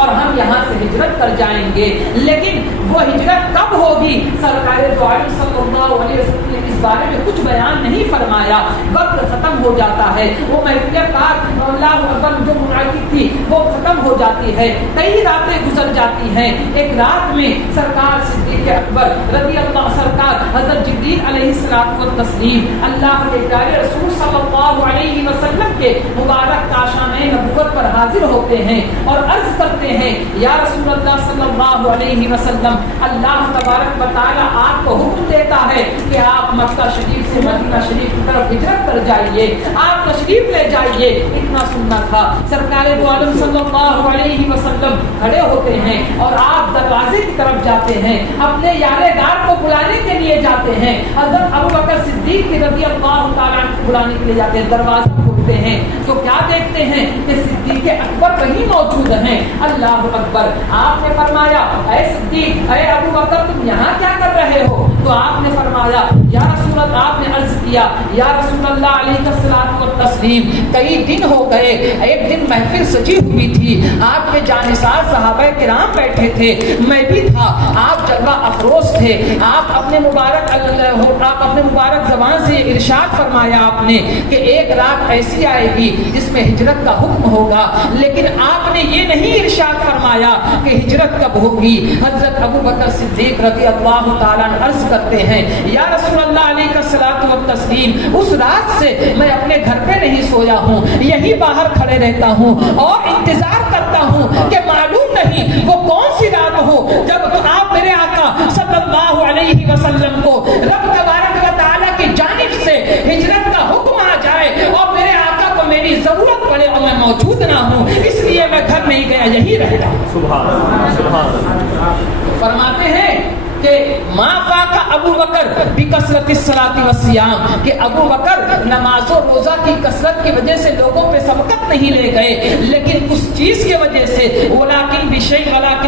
اور ہم یہاں سے ہجرت کر جائیں گے. لیکن وہ ہجرت کب ہوگی؟ سرکار دو عالم صلی اللہ علیہ وسلم نے اس بارے میں کچھ بیان نہیں فرمایا. وقت ختم ہو جاتا ہے، وہ محفل پاک اللہ اکبر جو منعقد تھی وہ ختم ہو جاتی ہے. کئی راتیں گزر جاتی ہیں. ایک رات میں سرکار صدیق اکبر رضی اللہ سرکار حضرت جبریل علیہ الصلوۃ والتسلیم اللہ کے پیارے رسول صلی اللہ علیہ وسلم کے مبارک کاشانۂ نبوت پر حاضر ہوتے ہیں اور عرض کرتے ہیں یا رسول اللہ صلی اللہ علیہ وسلم، اللہ تبارک و تعالی آپ کو حکم دیتا ہے کہ آپ مکہ شریف سے مدینہ شریف کی طرف ہجرت کر جائیے، آپ تشریف لے جائیے. اتنا سننا تھا. سرکار دو عالم صلی اللہ علیہ وسلم کھڑے ہوتے ہیں اور آپ دروازے کی طرف جاتے ہیں، اپنے یار غار کو بلانے کے لیے جاتے ہیں. حضرت ابو بکر صدیق رضی اللہ تعالیٰ عنہ کو بلانے کے لیے جاتے ہیں. دروازہ کھولتے ہیں تو کیا دیکھتے ہیں کہ صدیق اکبر وہیں موجود ہیں. اللہ اکبر. آپ نے فرمایا اے صدیق، اے ابو بکر، تم یہاں کیا کر رہے ہو؟ تو آپ نے فرمایا یا رسول اللہ، آپ نے عرض کیا یا رسول اللہ علیہ الصلوۃ والتسلیم، کئی دن ہو گئے، ایک دن محفل سجی ہوئی تھی، آپ کے جانثار صحابہ کرام بیٹھے تھے، میں بھی تھا، آپ جلوہ افروز تھے، آپ اپنے مبارک زبان سے ارشاد فرمایا آپ نے کہ ایک رات ایسی آئے گی جس میں ہجرت کا حکم ہوگا، لیکن آپ نے یہ نہیں ارشاد فرمایا کہ ہجرت کب ہوگی. حضرت ابو بکر صدیق رضی اللہ تعالیٰ عنہ عرض کرتے ہیں یا رسول اللہ علیہ الصلوۃ والتسلیم، اس رات سے میں اپنے گھر پہ نہیں سویا ہوں، یہی باہر کھڑے رہتا ہوں اور انتظار کرتا ہوں کہ معلوم نہیں وہ کون سی رات ہو جب آپ میرے آقا صلی اللہ علیہ وسلم کو رب تبارک و تعالیٰ کی جانب سے ہجرت کا حکم آ جائے اور میرے آقا کو میری ضرورت پڑے اور میں موجود نہ ہوں، اس لیے میں گھر نہیں گیا، یہی رہتا. سبحان اللہ. فرماتے ہیں کہ ما فاق ابو بکر بکثرت الصلاۃ والصیام، کہ ابو بکر نماز و روزہ کی کثرت کی وجہ سے لوگوں پہ سبقت نہیں لے گئے، لیکن اس چیز کی وجہ سے ولکن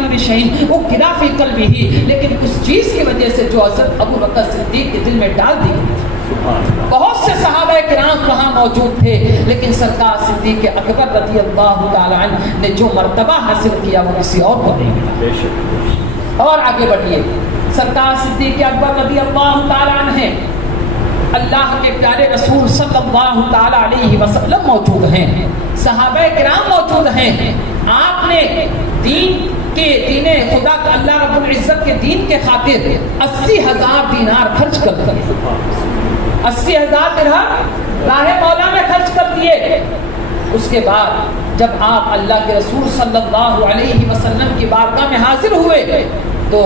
بشیء وہ گرا فی قلبہ، لیکن اس چیز کی وجہ سے جو حضرت ابو بکر صدیق کے دل میں ڈال دی. بہت سے صحابہ کرام وہاں موجود تھے، لیکن سرکار صدیق اکبر رضی اللہ تعالی عنہ نے جو مرتبہ حاصل کیا وہ کسی اور کو نہیں ملا. اور آگے بڑھیے. سرکار صدیق اکبر رضی اللہ تعالی عنہ ہیں، اللہ کے پیارے رسول صلی اللہ تعالی علیہ وسلم موجود ہیں، صحابہ کرام موجود ہیں. آپ نے دین خدا اللہ رب العزت کے دین کے خاطر 80,000 دینار خرچ کر 80,000 درہم راہ مولا میں خرچ کر دیے. اس کے بعد جب آپ اللہ کے رسول صلی اللہ علیہ وسلم کی بارگاہ میں حاضر ہوئے تو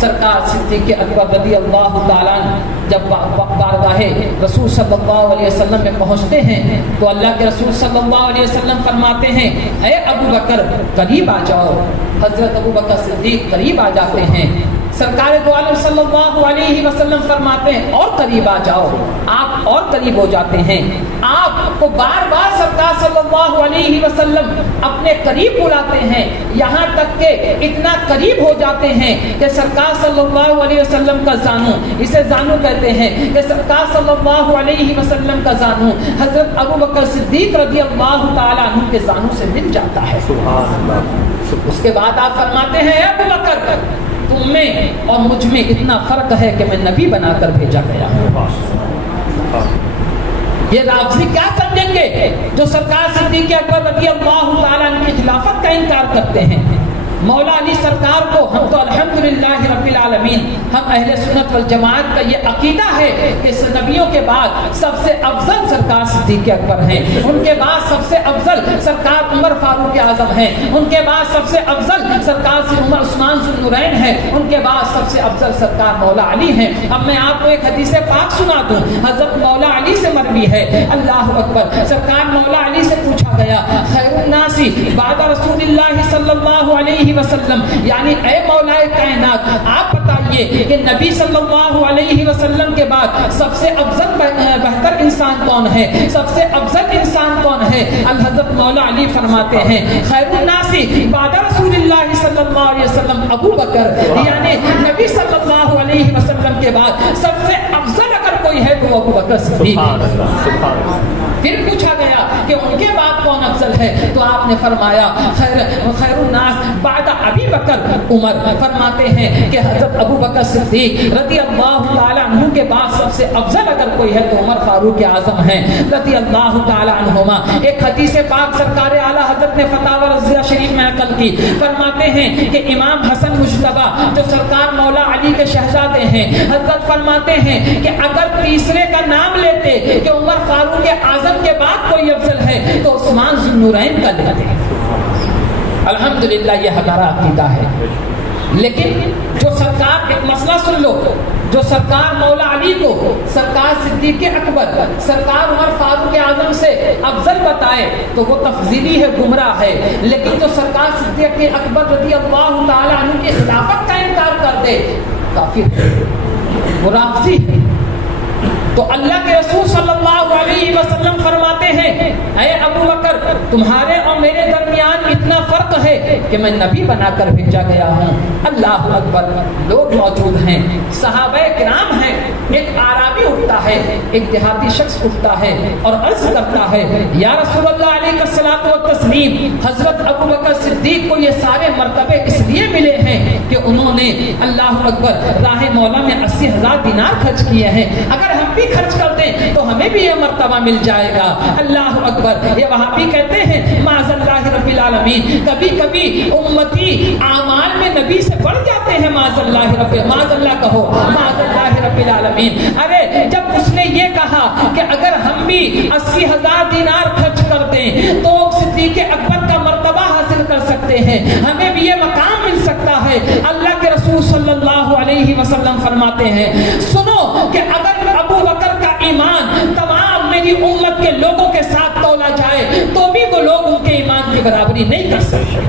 سرکار صدیق اکبر رضی اللہ تعالیٰ جب بارگاہ رسول صلی اللہ علیہ وسلم میں پہنچتے ہیں تو اللہ کے رسول صلی اللہ علیہ وسلم فرماتے ہیں اے ابو بکر قریب آ جاؤ. حضرت ابو بکر صدیق قریب آ جاتے ہیں. سرکار دو عالم صلی اللہ علیہ وسلم فرماتے ہیں اور قریب آ جاؤ. آپ اور قریب ہو جاتے ہیں. آپ کو بار بار سرکار صلی اللہ علیہ وسلم اپنے قریب بلاتے ہیں، یہاں تک کہ اتنا قریب ہو جاتے ہیں کہ سرکار صلی اللہ علیہ وسلم کا زانو، اسے زانو کہتے ہیں، کہ سرکار صلی اللہ علیہ وسلم کا زانو حضرت ابو بکر صدیق رضی اللہ تعالیٰ عنہ کے زانو سے مل جاتا ہے. سبحان اللہ. اس کے بعد آپ فرماتے ہیں ابو بکر تم میں اور مجھ میں اتنا فرق ہے کہ میں نبی بنا کر بھیجا گیا ہوں. یہ رافضی کیا سمجھیں گے جو سرکار صدیق اکبر رضی اللہ تعالیٰ عنہ کی خلافت کا انکار کرتے ہیں؟ مولا علی سرکار کو ہم تو الحمدللہ رب العالمین، ہم اہل سنت والجماعت کا یہ عقیدہ ہے کہ نبیوں کے بعد سب سے افضل سرکار صدیق اکبر ہیں، ان کے بعد سب سے افضل سرکار عمر فاروق اعظم ہیں، ان کے بعد سب سے افضل سرکار سے عمر عثمان ذو النورین ہیں، ان کے بعد سب سے افضل سرکار مولا علی ہیں. اب میں آپ کو ایک حدیث پاک سنا دوں، حضرت مولا علی سے مروی ہے. اللہ اکبر. سرکار مولا علی سے پوچھا گیا خیر الناس بعد رسول اللہ صلی اللہ علیہ وسلم، یعنی اے مولا کائنات آپ بتائیے کہ نبی صلی اللہ علیہ وسلم کے بعد سب سے افضل بہتر انسان کون ہے، سب سے افضل انسان کون ہے؟ الحضرت مولا علی فرماتے ہیں خیر الناس بعد رسول اللہ صلی اللہ علیہ وسلم ابو بکر، یعنی نبی صلی اللہ علیہ وسلم کے بعد سب سے افضل اگر کوئی کوئی ہے تو ابو بکر صدیق۔ سبحان اللہ۔ پھر پوچھا گیا کہ ان کے بعد کون افضل ہے، تو آپ نے فرمایا خیر الناس بعد ابی بکر عمر۔ فرماتے ہیں کہ حضرت ابو بکر صدیق رضی اللہ تعالی عنہ کے بعد سب سے افضل اگر کوئی ہے تو عمر فاروق اعظم ہیں رضی اللہ تعالی عنہما۔ ایک حدیث پاک سرکار اعلیٰ حضرت نے فتاوی رضیہ شریف میں نقل کی، فرماتے ہیں کہ امام حسن مجتبی جو سرکار مولا علی کے شہزادے ہیں، حضرت فرماتے ہیں کہ اگر تیسرے کا نام لیتے کہ عمر فاروق اعظم کے بعد کوئی افضل ہے تو عثمان ذو النورین کا لیتے۔ الحمدللہ یہ ہمارا عقیدہ ہے۔ لیکن جو سرکار، ایک مسئلہ سن لو، جو سرکار مولا علی کو سرکار صدیق اکبر سرکار عمر فاروق اعظم سے افضل بتائے تو وہ تفضیلی ہے، گمراہ ہے۔ لیکن جو سرکار صدیق اکبر رضی اللہ تعالی عنہ کی خلافت کا انکار کر دے کافر ہے، وہ رافضی ہے۔ تو اللہ کے رسول صلی اللہ علیہ وسلم فرماتے ہیں اے ابو بکر تمہارے اور میرے درمیان اتنا فرق ہے کہ میں نبی بنا کر بھیجا گیا ہوں۔ اللہ اکبر۔ لوگ موجود ہیں، صحابہ کرام ہیں، ایک عربی اٹھتا ہے، ایک دیہاتی شخص اٹھتا ہے اور عرض کرتا ہے یا رسول اللہ علیہ الصلوۃ والتسلیم، حضرت ابو بکر صدیق کو یہ سارے مرتبے اس لیے ملے ہیں کہ انہوں نے اللہ اکبر راہ مولا میں 80,000 دینار خرچ کیے ہیں، اگر ہم بھی خرچ کر دیں تو ہمیں بھی یہ مرتبہ مل جائے گا۔ اللہ اکبر۔ یہ وہاں بھی کہتے ہیں معاذ اللہ رب العالمین، کبھی کبھی امتی اعمال میں نبی سے بڑھ جاتے ہیں، معاذ اللہ رب، معاذ اللہ کہو، معاذ اللہ رب العالمین۔ ارے جب اس نے یہ کہا کہ اگر ہم بھی 80,000 دینار خرچ کر دیں تو صدیق اکبر کا مرتبہ حاصل کر سکتے ہیں، ہمیں بھی یہ مقام مل سکتا ہے۔ اللہ کے رسول صلی اللہ علیہ وسلم فرماتے ہیں سنو کہ اگر ابو بکر کا ایمان تمام میری امت کے لوگوں کے ساتھ تولا جائے تو بھی وہ لوگ ان کے ایمان کی برابری نہیں کر سکتے۔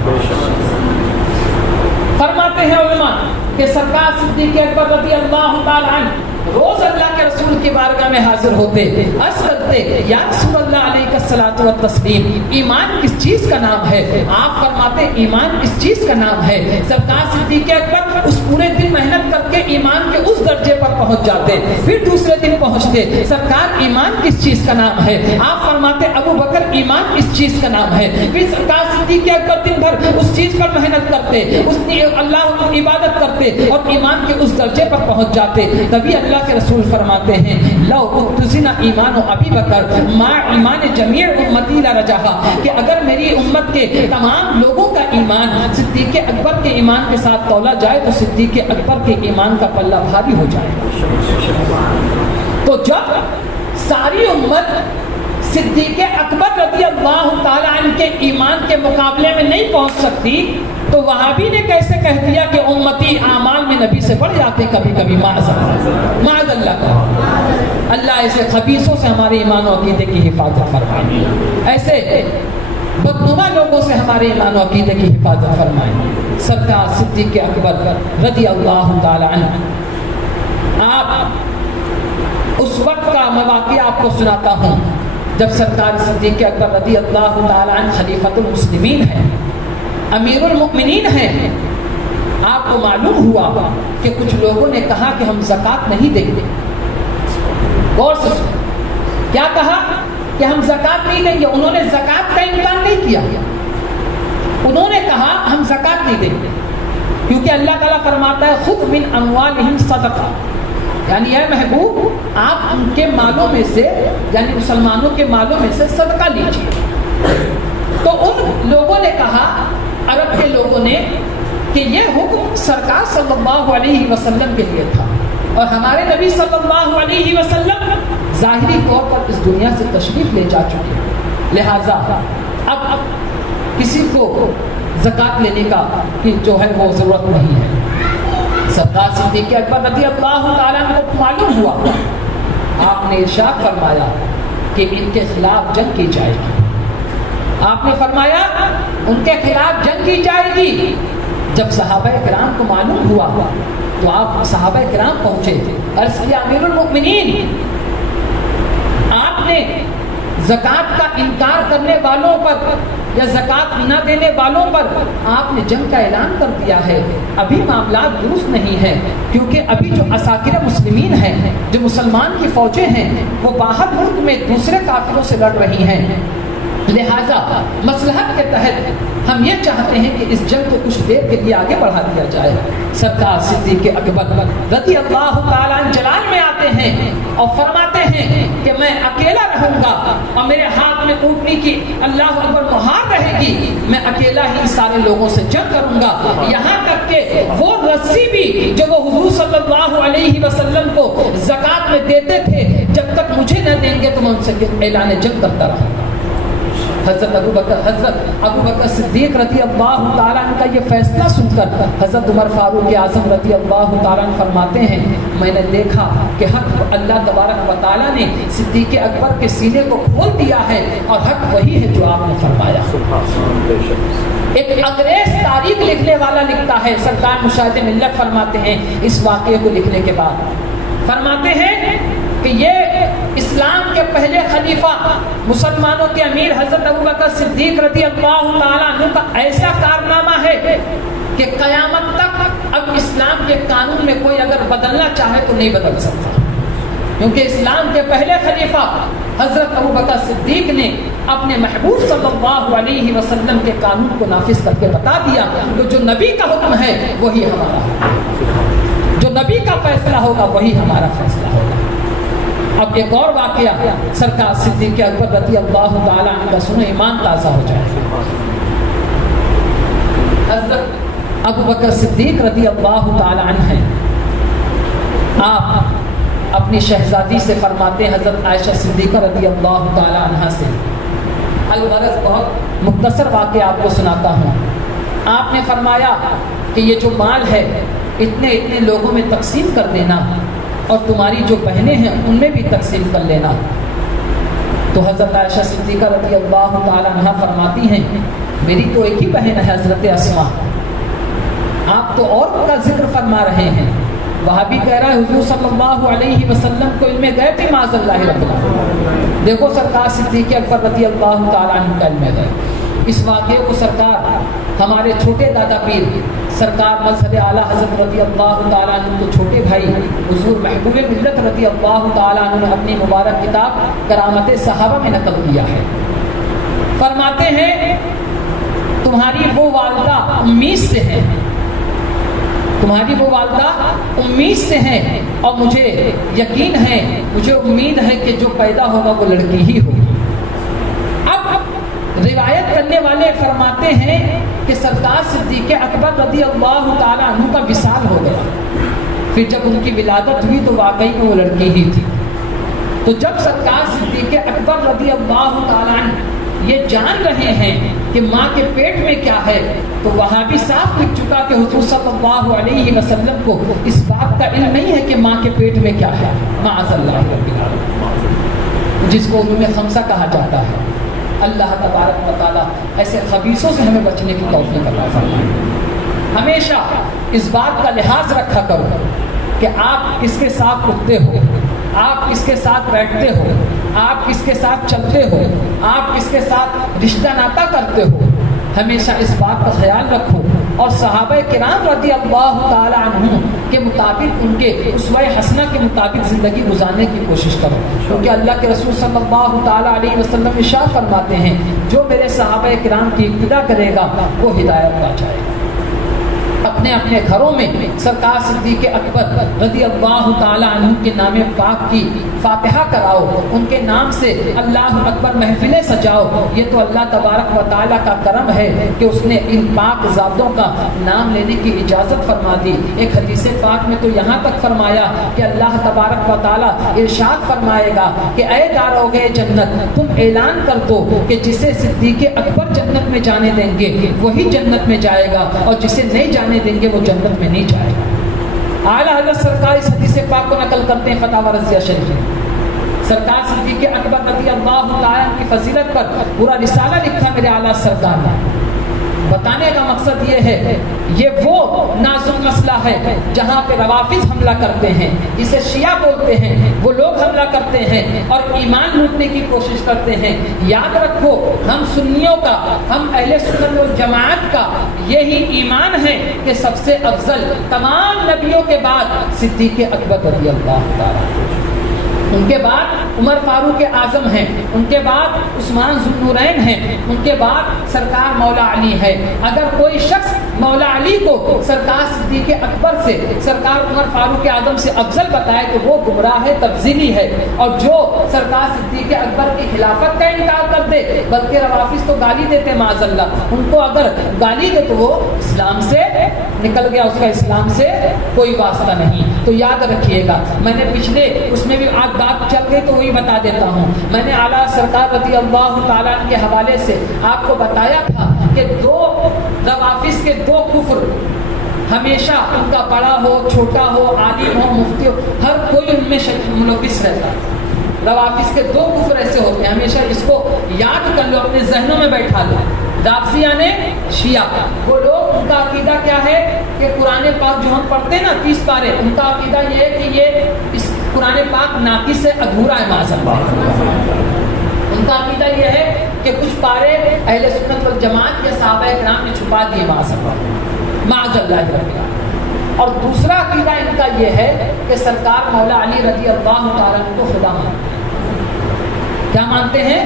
فرماتے ہیں علماء کہ سرکار صدیق اکبر رضی اللہ تعالی عنہ روز اللہ کے رسول کی بارگاہ میں حاضر ہوتے، عرض کرتے یا رسول اللہ علیہ الصلوۃ والتسلیم ایمان کس چیز کا نام ہے؟ آپ فرماتے ایمان کس چیز کا نام ہے؟ سرکار صدیق اکبر اس پورے دن محنت کر کے ایمان کے اس درجے پر پہنچ جاتے، پھر دوسرے دن پہنچتے، سرکار ایمان کس چیز کا نام ہے؟ آپ فرماتے ابو بکر ایمان کس چیز کا نام ہے؟ پھر سرکار صدیق اکبر دن بھر اس چیز پر محنت کرتے، اس اللہ کی عبادت کرتے اور ایمان کے اس درجے پر پہنچ جاتے۔ تبھی اللہ کے رسول فرماتے ہیں لو اتزن ایمان ابی بکر ما ایمان جمیع امتی لرجحا، کہ اگر میری امت کے تمام لوگوں کا ایمان صدیق اکبر کے ایمان کے ساتھ تولا جائے تو صدیق اکبر کے ایمان کا پلہ بھاری ہو جائے گا۔ تو جب ساری امت صدیق اکبر رضی اللہ تعالی عنہ کے ایمان کے مقابلے میں نہیں پہنچ سکتی تو وہابی نے کیسے کہہ دیا کہ امتی اعمال میں نبی سے بڑھ جاتے کبھی کبھی؟ معاذ اللہ کا۔ اللہ ایسے خبیثوں سے ہمارے ایمان و عقیدے کی حفاظت فرمائے، ایسے بدنما لوگوں سے ہمارے ایمان و عقیدے کی حفاظت فرمائے۔ سرکار صدیق اکبر رضی اللہ تعالی عنہ، آپ اس وقت کا مواقع آپ کو سناتا ہوں جب سرکار صدیق اکبر رضی اللہ تعالی عنہ خلیفۃ المسلمین ہیں، امیر المؤمنین ہیں۔ آپ کو معلوم ہوا کہ کچھ لوگوں نے کہا کہ ہم زکوٰۃ نہیں دیں گے۔ غور سے سنو، کیا کہا کہ ہم زکوٰۃ نہیں دیں گے؟ انہوں نے زکوٰۃ کا انکار نہیں کیا، انہوں نے کہا ہم زکوٰۃ نہیں دیں گے، کیونکہ اللہ تعالیٰ فرماتا ہے خذ من اموالہم صدقہ، یعنی اے محبوب آپ ان کے مالوں میں سے، یعنی مسلمانوں کے مالوں میں سے صدقہ لیجیے۔ تو ان لوگوں نے کہا، عرب کے لوگوں نے، کہ یہ حکم سرکار صلی اللہ علیہ وسلم کے لیے تھا اور ہمارے نبی صلی اللہ علیہ وسلم ظاہری طور پر اس دنیا سے تشریف لے جا چکے ہیں، لہٰذا اب کسی کو زکوٰۃ لینے کا کہ جو ہے وہ ضرورت نہیں ہے۔ سرکار صدیق اکبر رضی اللہ تعالیٰ عنہ کو معلوم ہوا، آپ نے ارشاد فرمایا کہ ان کے خلاف جنگ کی جائے گی۔ آپ نے فرمایا ان کے خلاف جنگ کی جائے گی۔ جب صحابہ کرام کو معلوم ہوا تو آپ صحابہ کرام پہنچے، عرض کیا امیر المؤمنین آپ نے زکوٰۃ کا انکار کرنے والوں پر یا زکات نہ دینے والوں پر آپ نے جنگ کا اعلان کر دیا ہے، ابھی معاملات درست نہیں ہیں، کیونکہ ابھی جو عساکر مسلمین ہیں، جو مسلمان کی فوجیں ہیں، وہ باہر ملک میں دوسرے کافروں سے لڑ رہی ہیں، لہٰذا مصلحت کے تحت ہم یہ چاہتے ہیں کہ اس جنگ کو کچھ دیر کے لیے آگے بڑھا دیا جائے۔ سرکار صدیق اکبر رضی اللہ تعالیٰ عنہ جلال میں آتے ہیں اور فرماتے ہیں کہ میں اکیلا رہوں گا اور میرے ہاتھ میں اونٹنی کی اللہ اکبر مہار رہے گی، میں اکیلا ہی سارے لوگوں سے جنگ کروں گا، یہاں تک کہ وہ رسی بھی جو وہ حضور صلی اللہ علیہ وسلم کو زکات میں دیتے تھے، جب تک مجھے نہ دیں گے تو میں ان سے اعلان جنگ کرتا رہوں گا۔ حضرت ابو بکر صدیق رضی اللہ تعالیٰ عنہ کا یہ فیصلہ سن کر حضرت عمر فاروق اعظم رضی اللہ تعالیٰ عنہ فرماتے ہیں میں نے دیکھا کہ حق اللہ تبارک و تعالیٰ نے صدیق اکبر کے سینے کو کھول دیا ہے اور حق وہی ہے جو آپ نے فرمایا۔ ایک انگریز تاریخ لکھنے والا لکھتا ہے، سرکار مشاہد ملت فرماتے ہیں اس واقعے کو لکھنے کے بعد، فرماتے ہیں کہ یہ اسلام کے پہلے خلیفہ مسلمانوں کے امیر حضرت ابوبکر صدیق رضی اللہ تعالیٰ عنہ کا ایسا کارنامہ ہے کہ قیامت تک اب اسلام کے قانون میں کوئی اگر بدلنا چاہے تو نہیں بدل سکتا، کیونکہ اسلام کے پہلے خلیفہ حضرت ابوبکر صدیق نے اپنے محبوب صلی اللہ علیہ وسلم کے قانون کو نافذ کر کے بتا دیا کہ جو نبی کا حکم ہے وہی ہمارا ہے، جو نبی کا فیصلہ ہوگا وہی ہمارا فیصلہ ہوگا۔ اب ایک اور واقعہ سرکار صدیق اکبر رضی اللہ تعالیٰ عنہ کا سنو، ایمان تازہ ہو جائے۔ حضرت ابوبکر صدیق رضی اللہ تعالیٰ عنہ ہیں، آپ اپنی شہزادی سے فرماتے ہیں، حضرت عائشہ صدیقہ رضی اللہ تعالیٰ عنہ سے، الغرض بہت مختصر واقعہ آپ کو سناتا ہوں۔ آپ نے فرمایا کہ یہ جو مال ہے اتنے اتنے لوگوں میں تقسیم کر دینا اور تمہاری جو بہنیں ہیں ان میں بھی تقسیم کر لینا۔ تو حضرت عائشہ صدیقہ رضی اللہ تعالیٰ عنہ فرماتی ہیں میری تو ایک ہی بہن ہے حضرت اسماء، آپ تو اور کا ذکر فرما رہے ہیں۔ وہاں بھی کہہ رہا ہے حضور صلی اللہ علیہ وسلم کو علم غیب بھی معاذ اللہ رب العالمین، دیکھو سرکار صدیق اکبر رضی اللہ تعالیٰ عنہ کا علم غیب۔ اس واقعے کو سرکار ہمارے چھوٹے دادا پیر سرکار مظہر اعلیٰ حضرت رضی اللہ تعالیٰ عنہ کے چھوٹے بھائی حضور محبوب ملت رضی اللہ تعالیٰ عنہ نے اپنی مبارک کتاب کرامت صحابہ میں نقل کیا ہے۔ فرماتے ہیں تمہاری وہ والدہ امید سے ہے، تمہاری وہ والدہ امید سے ہیں اور مجھے یقین ہے، مجھے امید ہے کہ جو پیدا ہوگا وہ لڑکی ہی ہوگی۔ روایت کرنے والے فرماتے ہیں کہ سرکار صدیق اکبر رضی اللہ تعالیٰ عنہ کا وصال ہو گیا، پھر جب ان کی ولادت ہوئی تو واقعی میں وہ لڑکی ہی تھی۔ تو جب سرکار صدیق اکبر رضی اللہ تعالیٰ عنہ یہ جان رہے ہیں کہ ماں کے پیٹ میں کیا ہے، تو وہاں بھی صاف لکھ چکا کہ حضور صلی اللہ علیہ وسلم کو اس بات کا علم نہیں ہے کہ ماں کے پیٹ میں کیا ہے، معاذ اللہ رب العالمین، جس کو علوم خمسہ کہا جاتا ہے۔ اللہ تبارک و تعالیٰ ایسے خبیثوں سے ہمیں بچنے کی توفیق عطا فرمائے۔ ہمیشہ اس بات کا لحاظ رکھا کرو کہ آپ کس کے ساتھ اٹھتے ہو، آپ کس کے ساتھ بیٹھتے ہو، آپ کس کے ساتھ چلتے ہو، آپ کس کے ساتھ رشتہ ناتا کرتے ہو، ہمیشہ اس بات کا خیال رکھو اور صحابہ کرام رضی اللہ تعالی عنہ کے مطابق، ان کے اسوہ حسنہ کے مطابق زندگی گزارنے کی کوشش کرو، کیونکہ اللہ کے رسول صلی اللہ تعالی علیہ وسلم ارشاد فرماتے ہیں جو میرے صحابہ کرام کی اقتدا کرے گا وہ ہدایت پا جائے گا۔ اپنے اپنے گھروں میں سرکار صدیق اکبر رضی اللہ تعالی عنہ کے نام پاک کی فاتحہ کراؤ، ان کے نام سے اللہ اکبر محفلیں سجاؤ۔ یہ تو اللہ تبارک و تعالیٰ کا کرم ہے کہ اس نے ان پاک ذاتوں کا نام لینے کی اجازت فرما دی۔ ایک حدیث پاک میں تو یہاں تک فرمایا کہ اللہ تبارک و تعالیٰ ارشاد فرمائے گا کہ اے داروغ جنت، تم اعلان کر دو کہ جسے صدیق اکبر جنت میں جانے دیں گے وہی جنت میں جائے گا، اور جسے نہیں جانے دیں گے وہ جنت میں نہیں جائے گا۔ اعلیٰ حضرت سرکار اس حدیث پاک کو نقل کرتے ہیں فتاوی رضیہ شریف میں۔ سرکار صدیق اکبر رضی اللہ تعالیٰ کی فضیلت پر پورا رسالہ لکھا میرے اعلیٰ سرکار نے، بتانے بتانے کا مقصد یہ ہے، یہ وہ نازک مسئلہ ہے جہاں پہ روافض حملہ کرتے ہیں، جسے شیعہ بولتے ہیں، وہ لوگ حملہ کرتے ہیں اور ایمان لوٹنے کی کوشش کرتے ہیں۔ یاد رکھو، ہم سنیوں کا، ہم اہل سنت والجماعت کا یہی ایمان ہے کہ سب سے افضل تمام نبیوں کے بعد صدیق اکبر رضی اللہ تعالیٰ، ان کے بعد عمر فاروق اعظم ہیں، ان کے بعد عثمان ذو النورین ہیں، ان کے بعد سرکار مولا علی ہے۔ اگر کوئی شخص مولا علی کو سرکار صدیق اکبر سے، سرکار عمر فاروق اعظم سے افضل بتائے تو وہ گمراہ ہے، تبذیری ہے، اور جو سرکار صدیق اکبر کی خلافت کا انکار کر دے، بلکہ روافض تو گالی دیتے معاذ اللہ، ان کو اگر گالی دے تو وہ اسلام سے نکل گیا، اس کا اسلام سے کوئی واسطہ نہیں۔ تو یاد رکھیے گا، میں نے پچھلے اس میں بھی آج بات چل گئی تو وہی بتا دیتا ہوں، میں نے اعلیٰ سرکار رضی اللہ تعالیٰ کے حوالے سے آپ کو بتایا تھا کہ دو روافض کے دو کفر ہمیشہ، ان کا بڑا ہو چھوٹا ہو عالم ہو مفتی ہو، ہر کوئی ان میں ملوث رہتا ہے۔ روافض کے دو کفر ایسے ہوتے ہیں، ہمیشہ اس کو یاد کر لو، اپنے ذہنوں میں بیٹھا لو۔ رافضی یعنی شیعہ، وہ لوگ، ان کا عقیدہ کیا ہے کہ قرآن پاک جو ہم پڑھتے ہیں نا 30 پارے، ان کا عقیدہ یہ ہے کہ یہ اس قرآن پاک ناقص سے ادھورا ہے معاذ اللہ۔ ان کا عقیدہ یہ ہے کہ کچھ پارے اہل سنت والجماعت یا صحابہ کرام نے چھپا دیے معاذ اللہ رب۔ اور دوسرا عقیدہ ان کا یہ ہے کہ سرکار مولا علی رضی اللہ تعالیٰ کو خدا مانتے ہیں۔ کیا مانتے ہیں؟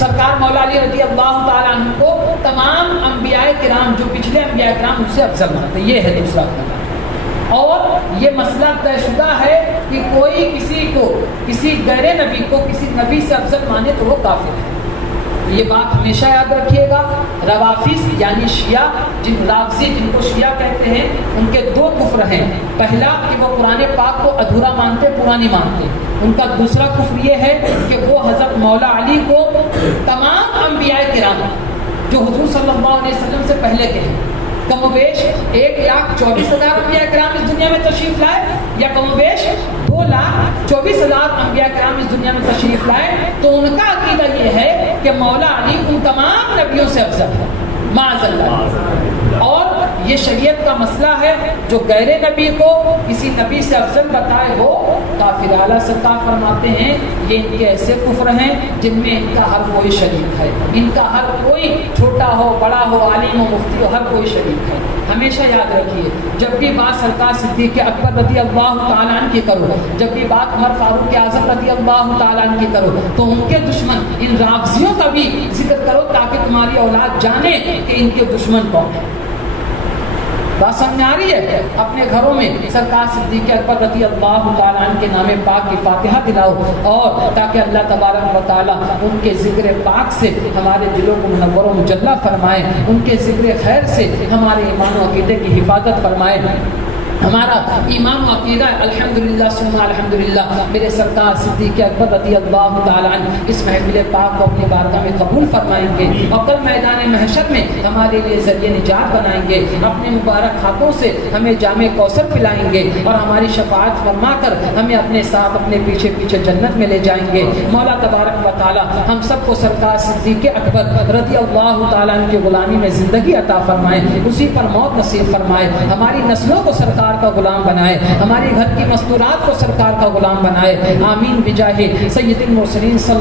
سرکار مولا علی رضی اللہ تعالیٰ عنہ کو تمام انبیاء کرام، جو پچھلے انبیاء کرام، ان سے افضل مانتے ہیں۔ یہ ہے دوسرا عقیدہ۔ اور یہ مسئلہ طے شدہ ہے کہ کوئی کسی کو، کسی غیر نبی کو کسی نبی سے افضل مانے تو وہ کافر ہے۔ یہ بات ہمیشہ یاد رکھیے گا۔ روافض یعنی شیعہ، رافضی جن کو شیعہ کہتے ہیں، ان کے دو کفر ہیں۔ پہلا کہ وہ قرآن پاک کو ادھورا مانتے، پورا نہیں مانتے۔ ان کا دوسرا کفر یہ ہے کہ وہ حضرت مولا علی کو تمام انبیاء کرام جو حضور صلی اللہ علیہ وسلم سے پہلے کے ہیں، کم و بیش 1,24,000 انبیاء کرام اس دنیا میں تشریف لائے، یا کم و بیش 2,24,000 انبیاء کرام اس دنیا میں تشریف لائے، تو ان کا عقیدہ یہ ہے کہ مولا علی ان تمام نبیوں سے افضل ہے معاذ اللہ۔ اور یہ شریعت کا مسئلہ ہے، جو غیر نبی کو کسی نبی سے افضل بتائے وہ کافر۔ اعلیٰ سرکار فرماتے ہیں یہ ان کے ایسے کفر ہیں جن میں ان کا ہر کوئی شریک ہے، ان کا ہر کوئی چھوٹا ہو بڑا ہو عالم ہو مفتی ہو، ہر کوئی شریک ہے۔ ہمیشہ یاد رکھیے، جب بھی بات سرکار صدیق اکبر رضی اللہ تعالیٰ عنہ کی کرو، جب بھی بات عمر فاروق اعظم رضی اللہ تعالیٰ عنہ کی کرو، تو ان کے دشمن ان رافضیوں کا بھی ذکر کرو تاکہ تمہاری اولاد جانے کہ ان کے دشمن کون ہے۔ بات سمجھ آ رہی ہے؟ اپنے گھروں میں سرکار صدیق اکبر رضی اللہ تعالیٰ عنہ کے نام پاک کی فاتحہ دلاؤ، اور تاکہ اللہ تبارک و تعالیٰ ان کے ذکر پاک سے ہمارے دلوں کو منور و مجلہ فرمائے، ان کے ذکر خیر سے ہمارے ایمان و عقیدے کی حفاظت فرمائے۔ ہمارا ایمان و عقیدہ الحمدللہ ثم الحمدللہ میرے سرکار صدیق اکبر رضی اللہ تعالیٰ عنہ اس محفل پاک کو اپنی بارگاہ میں قبول فرمائیں گے، اور کل میدان محشر میں ہمارے لیے ذریعہ نجات بنائیں گے، اپنے مبارک ہاتھوں سے ہمیں جام کوثر پلائیں گے، اور ہماری شفاعت فرما کر ہمیں اپنے ساتھ اپنے پیچھے پیچھے جنت میں لے جائیں گے۔ مولا تبارک و تعالیٰ ہم سب کو سرکار صدیق اکبر رضی اللہ تعالیٰ عنہ کی غلامی میں زندگی عطا فرمائے، اسی پر موت نصیب فرمائے، ہماری نسلوں کو سرکار کا غلام بنائے، ہمارے گھر کی مستورات کو سرکار کا غلام بنائے۔ آمین بجاہ سید المرسلین صلی